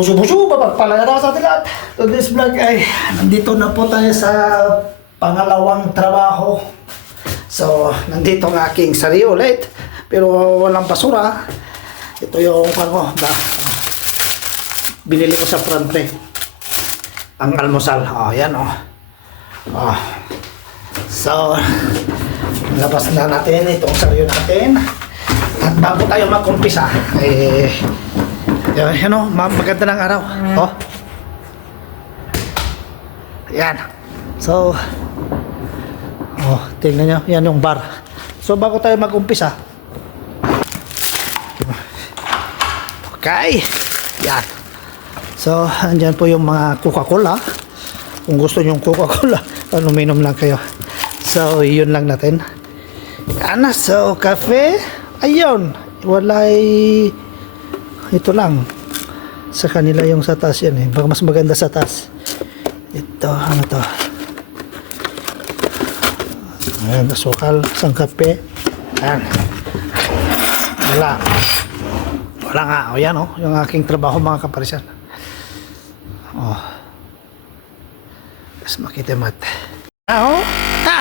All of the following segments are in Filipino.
Buso-buso, mapagpalang araw sa ating lahat. Today's vlog ay nandito na po tayo sa pangalawang trabaho. So, nandito ang aking sarili ulit. Pero walang basura. Ito yung binili ko sa frente. Ang almusal. Oh, yan oh. Oh. So, labas na natin itong sarili natin. At bago tayo mag-umpisa, yan o, maganda ng araw. Oh. Yan. So, oh, tingnan nyo. Yan yung bar. So, bago tayo mag-umpisa. Okay. Yan. So, andyan po yung mga Coca-Cola. Kung gusto nyo yung Coca-Cola, uminom lang kayo. So, yun lang natin. Yan. So, cafe. Ayun. Walay... Ito lang. Sa kanila yung sa taas yan eh. Baka mas maganda sa taas. Ito, ano to? Ayan, sukal, isang kape. Ayan. Wala. Wala nga. O yan o. Yung aking trabaho mga kaparisan. O. Mas makitimat. O. Ha!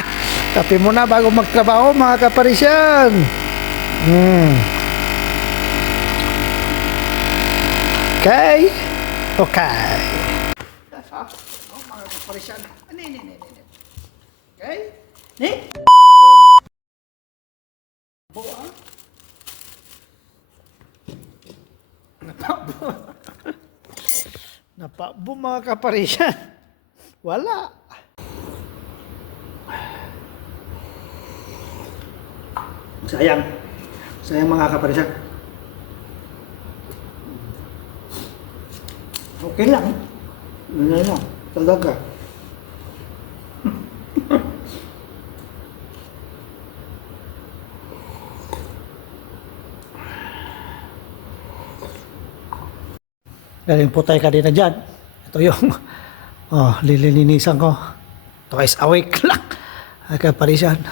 Kape muna bago magtrabaho mga kaparisan. Okay. Okay. Oh, mga kaparisyan. Ni. Okay. Ni. Buwa. Napabo mga kaparisyan. Wala. Sayang. Sayang mga kaparisyan. Okay lang. Ano, talaga. Galing po tayo kanina dyan. Ito yung lilinisan ko. Twice a week lang. Kaparisan.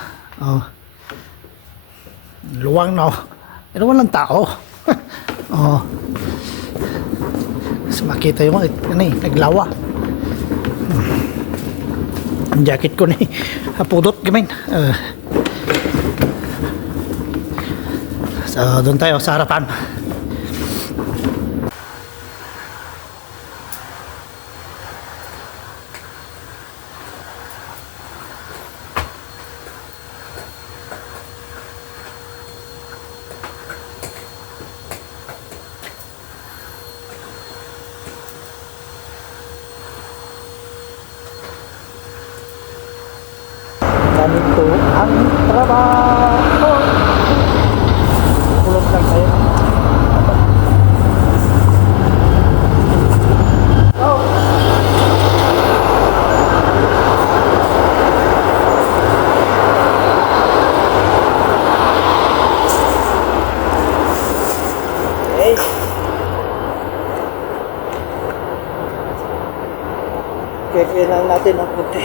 Luwang na. Pero walang tao. Mas makita yung naglawa. Ang jacket ko ni hapudot gamin. So doon tayo sa harapan. Ganito ang trabaho. Kulot lang tayo. Oh. Okay. Kaya natin ang puti.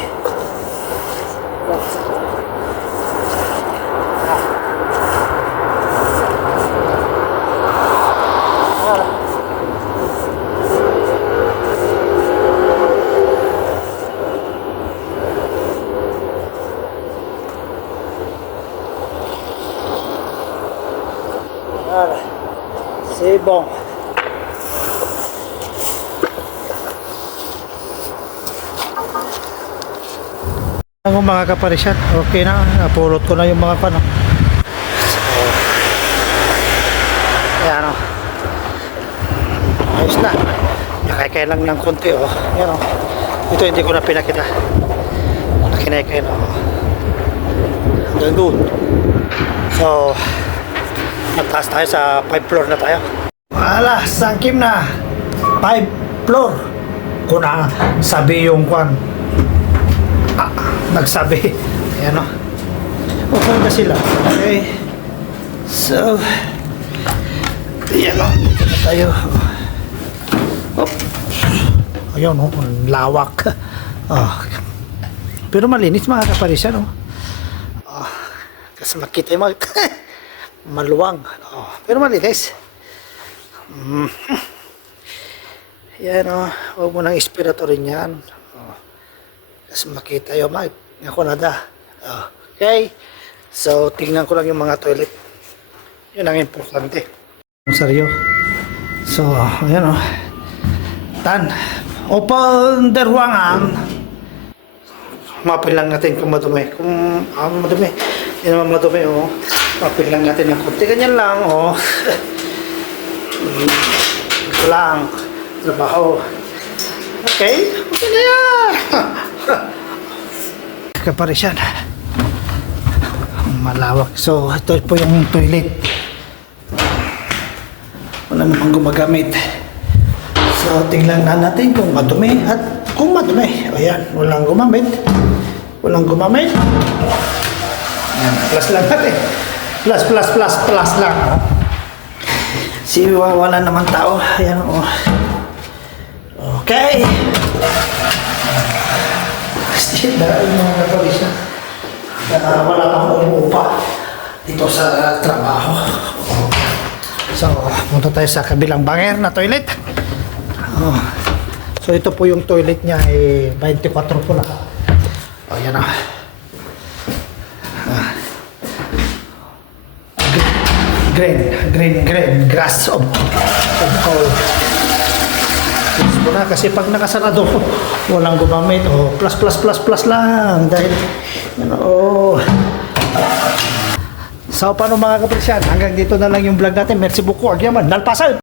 C'est bon. Ang mga kaparisyan, okay na, napulot ko na yung mga pano. Ayan o. Ayos na. Nakakaya lang ng konti o. Ayan o. Ito hindi ko na pinakita. Nakinakaya na o. Hanggang doon. So, nagtaas tayo sa 5 floor na tayo. Wala, sangkim na. 5 floor. Kung na sabi yung kwan. Nagsabi. Ayan o. Okay na sila. Okay. So, ayan o. Dito na tayo. Oh. Ayan o. Lawak. Pero malinis mga kaparisan o. Kasi makita yung maluwang. Pero malinis. Yan o, huwag mo nang inspiratory niyan. Oh. Tapos makita yung mic. Ako na da. Oh. Okay? So, tingnan ko lang yung mga toilet. Yun ang importante. Seryo. So, ayan o. Tan. Open the ruangan. Mapin lang natin kung madumi. Kung madumi. Hindi naman madumi o. Mapin lang natin ng konti. Ganyan lang o. Ito lang. Trabaho. Okay? Okay na yan. Kaparisyan. Malawak. So, ito po yung toilet. Wala namang gumagamit. So, tingnan na natin kung madumi at kung madumi. Ayan, walang gumamit. Walang gumamit. Ayan, plus lang natin. Plus lang. Oh. Wala naman tao. Ayan, oh. Okay. Kasi dahil mga kapalis na wala kang upa dito sa trabaho. So, punta tayo sa kabilang banger na toilet. Oh. So, ito po yung toilet niya ay 24 po lahat. O, yan o. Green. Grass of coal. Gusto na kasi pag nakasarado, walang gumamit. O, plus lang. Dahil, ano, oh. So, paano mga kapresyan? Hanggang dito na lang yung vlog natin. Merci beaucoup. Agyaman. Nalpasan!